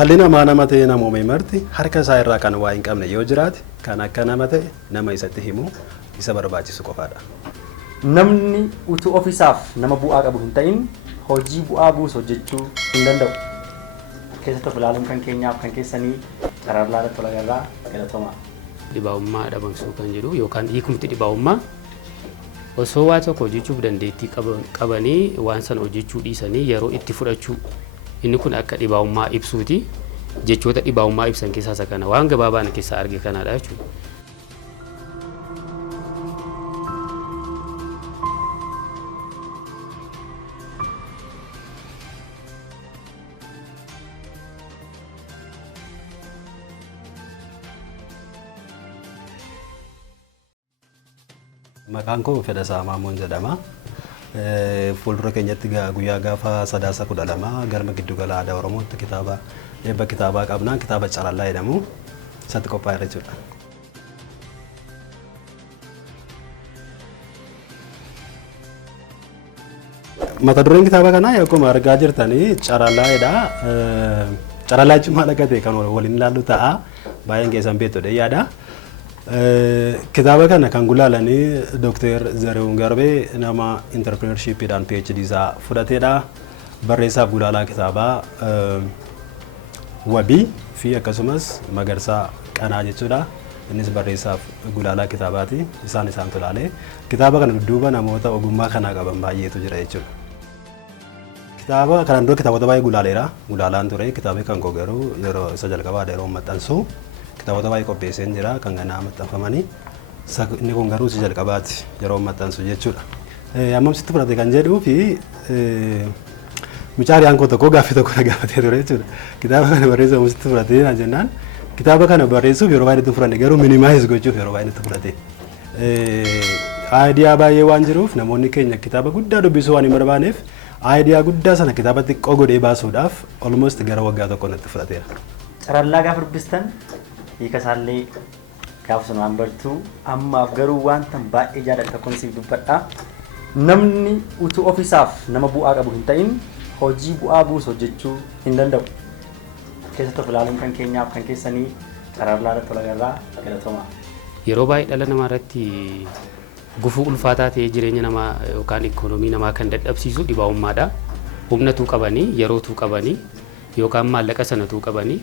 dhalli namaa nama ta'e namoomee marti harka isaa irraa kan waa hin qabne yoo jiraate kan akka nama ta'e nama isatti himu isa barbaachisu qofaadha. Namni utuu ofiisaaf nama bu'aa qabu hin ta'in hojii bu'aa buusu hojjechuu hin danda'u. Keessatti of ilaaluun kan keenyaaf kan keessanii carraalaa irratti walagarraa galatoomaa. Dhibaa'ummaa dhabamsuu kan jedhu yookaan hiikumti dhibaa'ummaa osoo waa tokko hojjechuuf dandeettii qabanii waan sana hojjechuu dhiisanii yeroo itti fudhachuu inni kun akka dhibaa'ummaa ibsuuti. Jechoota dhibaa'ummaa ibsan keessaa isa kana waan gabaabaan keessaa arge kanaadha jechuudha. Maqaan koo Fedhasaa Maamoon jedhama. Fuuldura keenyatti guyyaa gaafa sadaasa 12 galma giddugala aadaa Oromootti kitaaba eebba kitaabaa qabnaa kitaaba Carallaa jedhamu isatti qophaa'eera jechuudha. Mata dureen kitaaba kanaa akkuma argaa jirtanii Carallaadha. Carallaa jechuun maal akka ta'e kan waliin ilaallu ta'a. Baay'een keessan beektudha yaada. Kitaaba kana kan gulaalanii Dr. Zarihuun Garbee nama entrepreneurshipidhaan PhD isaa fudhateedha. Barreessaaf gulaalaa kitaabaa Wabii fi akkasumas Magarsaa Qanaa jechuudha. Innis barreessaaf gulaalaa kitaabaati. Isaan tolaalee kitaaba kana dudduuba namoota ogummaa kanaa qaban baay'eetu jira jechuudha. Kitaaba kanaan dura kitaabota baay'ee gulaaleera. Gulaalaan ture kitaabni kan koo garuu yeroo isa jalqabaadha yeroo maxxansu. Kitaabota baay'ee qopheesseen jira kan ganaa maxxanfamanii inni kun garuu isa jalqabaati yeroo maxxansu jechuudha. Ammam sitti fudhate kan jedhuu fi mucaariyaan koo tokko gaaffii tokko na gaafatee ture jechuudha. Kitaaba kana barreessuuf sitti fudhatee na jennaan kitaaba kana barreessuuf yeroo baay'ee itti fudhanne garuu minimaayiz gochuuf yeroo baay'ee itti fudhate. Aayidiyaa baay'ee waan jiruuf namoonni keenya kitaaba guddaa dubbisuu waan hin barbaaneef aayidiyaa guddaa sana kitaaba xiqqoo godhee baasuudhaaf almost gara waggaa tokko natti fudhateera. Carallaa gaafa dubbistan hiika isaallee gaafa sun waan bartuu ammaaf garuu wanta baay'ee jaalladhu tokkoon siif dubbadha. Namni utuu ofiisaaf nama bu'aa qabu hin ta'in hojii bu'aa buusu hojjechuu hin danda'u. Keessatti of ilaaluun kan keenyaaf kan keessanii carrallaa irratti walagarraa galatoomaa. Yeroo baay'ee dhala namaa irratti gufuu ulfaataa ta'ee jireenya namaa yookaan ikoonoomii namaa kan dadhabsiisu dhibaa'ummaadha. Humnatuu qabanii yerootuu qabanii yookaan maallaqa sanatuu qabanii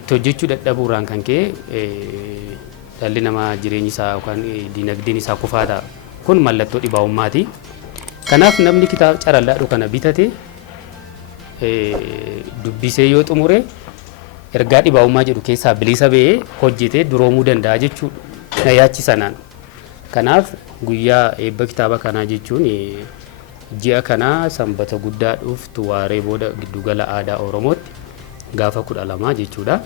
itti hojjechuu dadhabuuraan kan ka'e dhalli namaa jireenyi isaa yookaan dinagdeen isaa kufaa ta'a. Kun mallattoo dhibaa'ummaati. Kanaaf namni kitaaba Carallaadhu kana bitate dubbisee yoo xumure ergaa dhibaa'ummaa jedhu keessaa bilisa ba'ee hojjetee duroomuu danda'a jechuudha. Na yaachisanaan. Kanaaf guyyaa eebba kitaaba kanaa jechuun ji'a kanaa sanbata guddaa dhuftu waaree booda giddugala aadaa Oromootti gaafa 12 jechuudha.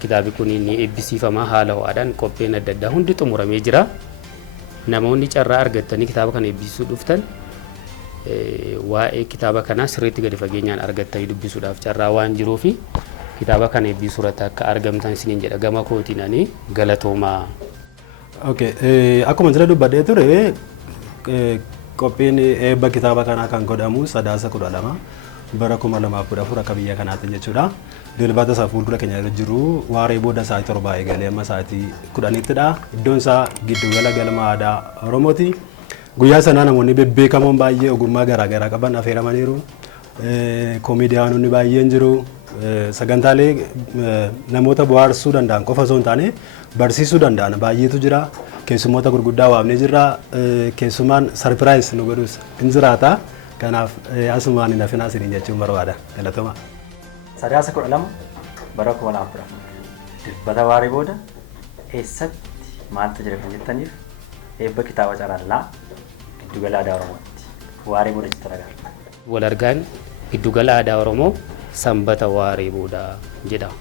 Kitaabni kun ni eebbisiifama haala ho'aadhaan qopheen adda addaa hundi xumuramee jira. Namoonni carraa argatanii kitaaba kana eebbisuu dhuftan waa'ee kitaaba kanaa sirriitti gadi fageenyaan argattanii dubbisuudhaaf carraa waan jiruuf kitaaba kana eebbisuu irratti akka argamtan isiniin jedha gama kootiin ani galatoomaa. Akkuma jira dubbadhee ture qophiin eebba kitaaba kanaa kan godhamu sadaasa 12 bara 2014 akka biyya kanaatti jechuudha. Dilbata isaa fuuldura keenya irra jiru waaree booda sa'aatii 7 eegalee amma sa'aatii 10ttidha. Iddoon isaa giddugala galma aadaa Oromooti. Guyyaa sanaa namoonni bebbeekamoon baay'ee ogummaa garaagaraa qaban affeeramaniiru. Koomediyaanonni baay'een jiru. Sagantaalee namoota bohaarsuu danda'an qofa osoo hin taane barsiisuu danda'an baay'eetu jira. Keessummoota gurguddaa waamnee jirra. Keessumaan sarpiraayis nu godhus hin jiraata. Kanaaf asumaan hin hafinaa isiniin jechuun barbaada. Galatoomaa. Sadaasa 12 bara 2014 dilbata waaree booda eessatti maaltu jira kan jettaniif eebba kitaaba Carallaa giddugala aadaa Oromootti waaree booda jettanii agarra. Wal argaan giddugala aadaa Oromoo sanbata waaree booda jedhama.